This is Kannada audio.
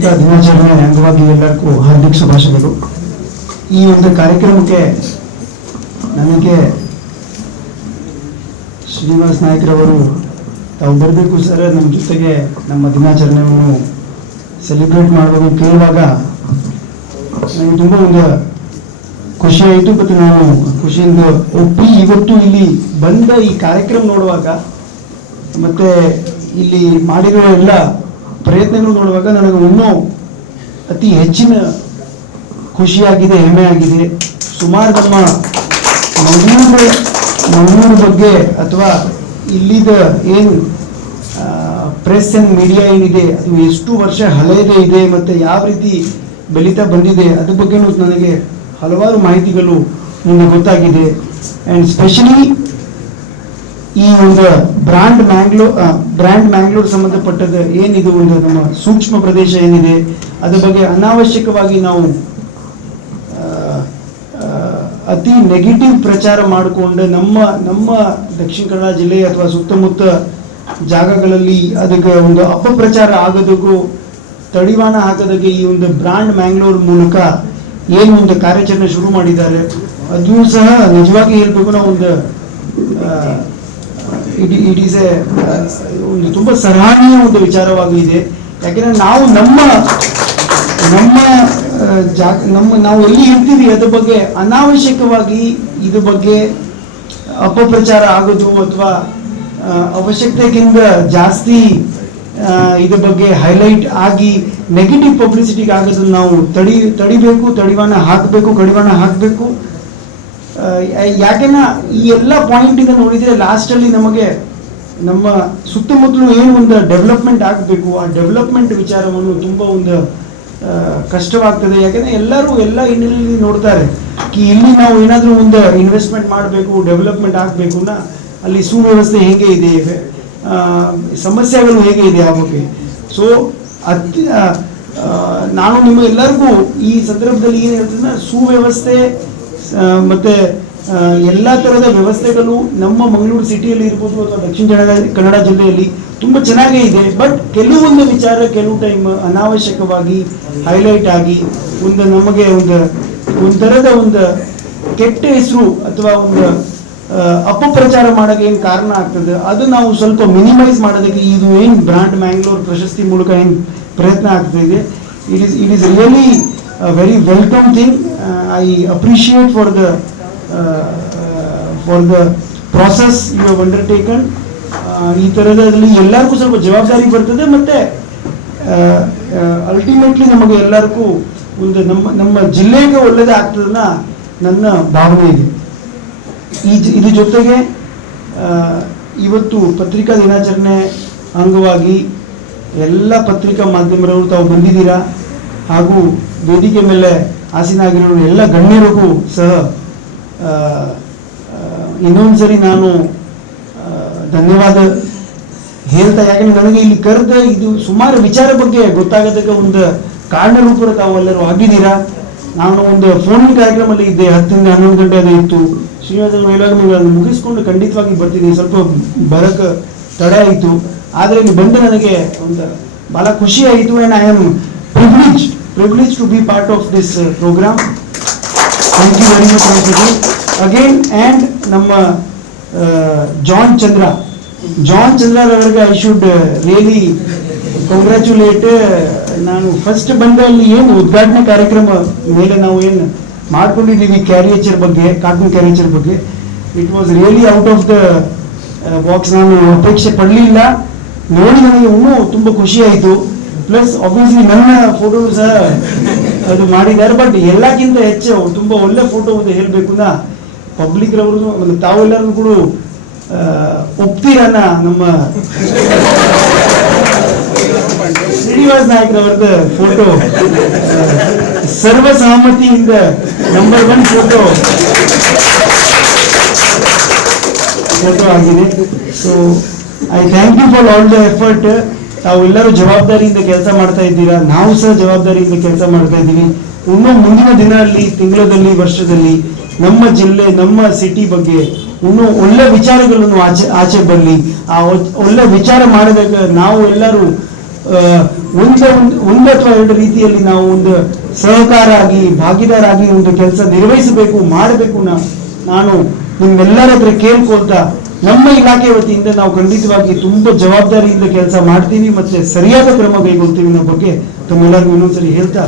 ಪತ್ರಿಕಾ ದಿನಾಚರಣೆ ಅಂಗವಾಗಿ ಎಲ್ಲರಿಗೂ ಹಾರ್ದಿಕ ಶುಭಾಶಯಗಳು. ಈ ಒಂದು ಕಾರ್ಯಕ್ರಮಕ್ಕೆ ನನಗೆ ಶ್ರೀನಿವಾಸ್ ನಾಯ್ಕರವರು ತಾವು ಬರಬೇಕು ಸರ್ ನಮ್ಮ ಜೊತೆಗೆ ನಮ್ಮ ದಿನಾಚರಣೆಯನ್ನು ಸೆಲೆಬ್ರೇಟ್ ಮಾಡಬೇಕು ಕೇಳುವಾಗ ನನಗೆ ತುಂಬ ಒಂದು ಖುಷಿ ಆಯಿತು. ಮತ್ತು ನಾನು ಖುಷಿಯಿಂದ ಒಪ್ಪಿ ಇವತ್ತು ಇಲ್ಲಿ ಬಂದ ಈ ಕಾರ್ಯಕ್ರಮ ನೋಡುವಾಗ ಮತ್ತು ಇಲ್ಲಿ ಮಾಡಿರುವ ಎಲ್ಲ ಪ್ರಯತ್ನಗಳು ನೋಡುವಾಗ ನನಗೆ ಇನ್ನೂ ಅತಿ ಹೆಚ್ಚಿನ ಖುಷಿಯಾಗಿದೆ, ಹೆಮ್ಮೆ ಆಗಿದೆ. ಸುಮಾರು ನಮ್ಮ ಮಂಗಳೂರು ಬಗ್ಗೆ ಅಥವಾ ಇಲ್ಲಿದ ಏನು ಪ್ರೆಸ್ ಆ್ಯಂಡ್ ಮೀಡಿಯಾ ಏನಿದೆ ಅದು ಎಷ್ಟು ವರ್ಷ ಹಳೆಯದೇ ಇದೆ ಮತ್ತು ಯಾವ ರೀತಿ ಬೆಳೀತಾ ಬಂದಿದೆ ಅದ್ರ ಬಗ್ಗೆ ನನಗೆ ಹಲವಾರು ಮಾಹಿತಿಗಳು ನಿಮಗೆ ಗೊತ್ತಾಗಿದೆ. ಆ್ಯಂಡ್ ಸ್ಪೆಷಲಿ ಈ ಒಂದು ಬ್ರ್ಯಾಂಡ್ ಮ್ಯಾಂಗ್ಳೂರ್ ಸಂಬಂಧಪಟ್ಟದ ಏನಿದು ಒಂದು ನಮ್ಮ ಸೂಕ್ಷ್ಮ ಪ್ರದೇಶ ಏನಿದೆ ಅದ್ರ ಬಗ್ಗೆ ಅನಾವಶ್ಯಕವಾಗಿ ನಾವು ಅತಿ ನೆಗೆಟಿವ್ ಪ್ರಚಾರ ಮಾಡಿಕೊಂಡು ನಮ್ಮ ದಕ್ಷಿಣ ಕನ್ನಡ ಜಿಲ್ಲೆ ಅಥವಾ ಸುತ್ತಮುತ್ತ ಜಾಗಗಳಲ್ಲಿ ಅದಕ್ಕೆ ಒಂದು ಅಪಪ್ರಚಾರ ಆಗೋದಕ್ಕೂ ತಡಿವಾಣ ಹಾಕೋದಕ್ಕೆ ಈ ಒಂದು ಬ್ರ್ಯಾಂಡ್ ಮ್ಯಾಂಗ್ಳೂರ್ ಮೂಲಕ ಏನು ಒಂದು ಕಾರ್ಯಾಚರಣೆ ಶುರು ಮಾಡಿದ್ದಾರೆ ಅದು ಸಹ ನಿಜವಾಗಿ ಹೇಳ್ಬೇಕು ನಾವು ಒಂದು ಇಟ್ ಈಸ್ ಒಂದು ತುಂಬ ಸರಾಹನೀಯ ಒಂದು ವಿಚಾರವಾಗಿದೆ. ಯಾಕೆಂದರೆ ನಾವು ನಾವು ಎಲ್ಲಿ ಇರ್ತೀವಿ ಅದ್ರ ಬಗ್ಗೆ ಅನಾವಶ್ಯಕವಾಗಿ ಇದ್ರ ಬಗ್ಗೆ ಅಪಪ್ರಚಾರ ಆಗೋದು ಅಥವಾ ಅವಶ್ಯಕತೆಗಿಂತ ಜಾಸ್ತಿ ಇದ್ರ ಬಗ್ಗೆ ಹೈಲೈಟ್ ಆಗಿ ನೆಗೆಟಿವ್ ಪಬ್ಲಿಸಿಟಿಗೆ ಆಗೋದನ್ನು ನಾವು ತಡಿಬೇಕು, ಕಡಿವಾಣ ಹಾಕಬೇಕು. ಯಾಕೆಂದ್ರೆ ಈ ಎಲ್ಲ ಪಾಯಿಂಟಿಂದ ನೋಡಿದರೆ ಲಾಸ್ಟಲ್ಲಿ ನಮಗೆ ನಮ್ಮ ಸುತ್ತಮುತ್ತಲು ಏನು ಒಂದು ಡೆವಲಪ್ಮೆಂಟ್ ಆಗಬೇಕು ಆ ಡೆವಲಪ್ಮೆಂಟ್ ವಿಚಾರವನ್ನು ತುಂಬ ಒಂದು ಕಷ್ಟವಾಗ್ತದೆ. ಯಾಕೆಂದರೆ ಎಲ್ಲರೂ ಎಲ್ಲ ಹಿನ್ನೆಲೆಯಲ್ಲಿ ನೋಡ್ತಾರೆ ಇಲ್ಲಿ ನಾವು ಏನಾದರೂ ಒಂದು ಇನ್ವೆಸ್ಟ್ಮೆಂಟ್ ಮಾಡಬೇಕು, ಡೆವಲಪ್ಮೆಂಟ್ ಆಗಬೇಕು ಅಲ್ಲಿ ಸುವ್ಯವಸ್ಥೆ ಹೇಗೆ ಇದೆ, ಸಮಸ್ಯೆಗಳು ಹೇಗೆ ಇದೆ ಆ ಬಗ್ಗೆ. ಸೊ ನಾನು ನಿಮ್ಮ ಎಲ್ಲರಿಗೂ ಈ ಸಂದರ್ಭದಲ್ಲಿ ಏನು ಹೇಳ್ತೀನಿ, ಸುವ್ಯವಸ್ಥೆ ಮತ್ತು ಎಲ್ಲ ಥರದ ವ್ಯವಸ್ಥೆಗಳು ನಮ್ಮ ಮಂಗಳೂರು ಸಿಟಿಯಲ್ಲಿ ಇರ್ಬೋದು ಅಥವಾ ದಕ್ಷಿಣ ಕನ್ನಡ ಜಿಲ್ಲೆಯಲ್ಲಿ ತುಂಬ ಚೆನ್ನಾಗೇ ಇದೆ. ಬಟ್ ಕೆಲವೊಂದು ವಿಚಾರ ಕೆಲವು ಟೈಮ್ ಅನಾವಶ್ಯಕವಾಗಿ ಹೈಲೈಟ್ ಆಗಿ ನಮಗೆ ಒಂಥರದ ಒಂದು ಕೆಟ್ಟ ಹೆಸರು ಅಥವಾ ಒಂದು ಅಪಪ್ರಚಾರ ಮಾಡೋಕ್ಕೆ ಏನು ಕಾರಣ ಆಗ್ತದೆ ಅದು ನಾವು ಸ್ವಲ್ಪ ಮಿನಿಮೈಸ್ ಮಾಡೋದಕ್ಕೆ ಇದು ಏನು ಬ್ರ್ಯಾಂಡ್ ಮ್ಯಾಂಗ್ಳೂರ್ ಪ್ರಶಸ್ತಿ ಮೂಲಕ ಏನು ಪ್ರಯತ್ನ ಆಗ್ತಾಯಿದೆ. It is really very welcome thing. I appreciate for the process you have undertaken. ಈ ಥರದಲ್ಲಿ ಎಲ್ಲರಿಗೂ ಸ್ವಲ್ಪ ಜವಾಬ್ದಾರಿ ಬರ್ತದೆ ಮತ್ತು ಅಲ್ಟಿಮೇಟ್ಲಿ ನಮಗೆ ಎಲ್ಲರಿಗೂ ಒಂದು ನಮ್ಮ ಜಿಲ್ಲೆಗೆ ಒಳ್ಳೆಯದೇ ಆಗ್ತದನ್ನ ನನ್ನ ಭಾವನೆ ಇದೆ. ಇದ್ರ ಜೊತೆಗೆ ಇವತ್ತು ಪತ್ರಿಕಾ ದಿನಾಚರಣೆ ಅಂಗವಾಗಿ ಎಲ್ಲ ಪತ್ರಿಕಾ ಮಾಧ್ಯಮರವರು ತಾವು ಬಂದಿದ್ದೀರಾ ಹಾಗೂ ವೇದಿಕೆ ಮೇಲೆ ಆಸೀನಾಗಿರೋ ಎಲ್ಲ ಗಣ್ಯರಿಗೂ ಸಹ ಇನ್ನೊಂದು ಸರಿ ನಾನು ಧನ್ಯವಾದ ಹೇಳ್ತಾ. ಯಾಕಂದರೆ ನನಗೆ ಇಲ್ಲಿ ಕರೆದ ಇದು ಸುಮಾರು ವಿಚಾರ ಬಗ್ಗೆ ಗೊತ್ತಾಗೋದಕ್ಕೆ ಒಂದು ಕಾರಣ ರೂಪದ ತಾವು ಎಲ್ಲರೂ ಆಗಿದ್ದೀರಾ. ನಾನು ಒಂದು ಫೋನಿನ ಕಾರ್ಯಕ್ರಮದಲ್ಲಿ ಇದ್ದೆ, 10ರಿಂದ 11 ಗಂಟೆ ಅದು ಇತ್ತು. ಶ್ರೀನಿವಾಸ ಹೇಳುವಾಗ ನೀವು ಅದನ್ನು ಮುಗಿಸ್ಕೊಂಡು ಖಂಡಿತವಾಗಿ ಬರ್ತೀನಿ, ಸ್ವಲ್ಪ ಬರೋಕ್ಕೆ ತಡೆ ಆಯಿತು. ಆದರೆ ಇಲ್ಲಿ ಬಂದು ನನಗೆ ಒಂದು ಭಾಳ ಖುಷಿ ಆಯಿತು. And I am privileged to be part of this program. Thank you very much again. And ನಮ್ಮ ಜಾನ್ ಚಂದ್ರ ಅವರಿಗೆ ಐ ಶುಡ್ ರಿಯಲಿ ಕಂಗ್ರ್ಯಾಚುಲೇಟ್. ನಾನು ಫಸ್ಟ್ ಬಂದಲ್ಲಿ ಏನು ಉದ್ಘಾಟನೆ ಕಾರ್ಯಕ್ರಮ ಮೇಲೆ ನಾವು ಏನು ಮಾಡ್ಕೊಂಡಿದ್ದೀವಿ ಕಾರ್ಟೂನ್ ಕ್ಯಾರಿಯೇಚರ್ ಬಗ್ಗೆ, it was really out of the box. ನಾನು ಅಪೇಕ್ಷೆ ಪಡಲಿಲ್ಲ, ನೋಡಿ ನನಗೆ ಇನ್ನೂ ತುಂಬ ಖುಷಿ ಆಯಿತು. ಪ್ಲಸ್ ಆಬ್ವಿಯಸ್ಲಿ ನನ್ನ ಫೋಟೋ ಸಹ ಅದು ಮಾಡಿದ್ದಾರೆ. ಬಟ್ ಎಲ್ಲಕ್ಕಿಂತ ಹೆಚ್ಚು ತುಂಬ ಒಳ್ಳೆ ಫೋಟೋ ಅಂತ ಹೇಳಬೇಕು ಪಬ್ಲಿಕ್ರವರು ತಾವೆಲ್ಲರೂ ಕೂಡ ಒಪ್ತೀರನ್ನ ನಮ್ಮ ಶ್ರೀನಿವಾಸ್ ನಾಯ್ಕರವ್ರದ ಫೋಟೋ ಸರ್ವಸಹಮತಿಯಿಂದ ನಂಬರ್ 1 ಫೋಟೋ ಆಗಿದೆ. So I thank you for all the effort. ತಾವೆಲ್ಲರೂ ಜವಾಬ್ದಾರಿಯಿಂದ ಕೆಲಸ ಮಾಡ್ತಾ ಇದ್ದೀರಾ, ನಾವು ಸಹ ಜವಾಬ್ದಾರಿಯಿಂದ ಕೆಲಸ ಮಾಡ್ತಾ ಇದ್ದೀವಿ. ಇನ್ನೂ ಮುಂದಿನ ದಿನದಲ್ಲಿ, ತಿಂಗಳಲ್ಲಿ, ವರ್ಷದಲ್ಲಿ ನಮ್ಮ ಜಿಲ್ಲೆ, ನಮ್ಮ ಸಿಟಿ ಬಗ್ಗೆ ಇನ್ನೂ ಒಳ್ಳೆ ವಿಚಾರಗಳನ್ನು ಆಚೆ ಬರಲಿ. ಆ ಒಳ್ಳೆ ವಿಚಾರ ಮಾಡೋದಕ್ಕೆ ನಾವು ಎಲ್ಲರೂ ಒಂದು ಅಥವಾ ಎರಡು ರೀತಿಯಲ್ಲಿ ನಾವು ಒಂದು ಸಹಕಾರ ಆಗಿ ಭಾಗಿದಾರಾಗಿ ಒಂದು ಕೆಲಸ ನಿರ್ವಹಿಸಬೇಕು ಮಾಡಬೇಕು. ನಾನು ನಿಮ್ಮೆಲ್ಲರ ಹತ್ರ ಕೇಳ್ಕೊಳ್ತಾ ನಮ್ಮ ಇಲಾಖೆ ವತಿಯಿಂದ ನಾವು ಖಂಡಿತವಾಗಿ ತುಂಬಾ ಜವಾಬ್ದಾರಿಯಿಂದ ಕೆಲಸ ಮಾಡ್ತೀವಿ ಮತ್ತೆ ಸರಿಯಾದ ಕ್ರಮ ಕೈಗೊಳ್ತೀವಿ ಅನ್ನೋ ಬಗ್ಗೆ ತಮ್ಮೆಲ್ಲರಿಗೂ ಇನ್ನೊಂದ್ಸರಿ ಹೇಳ್ತಾ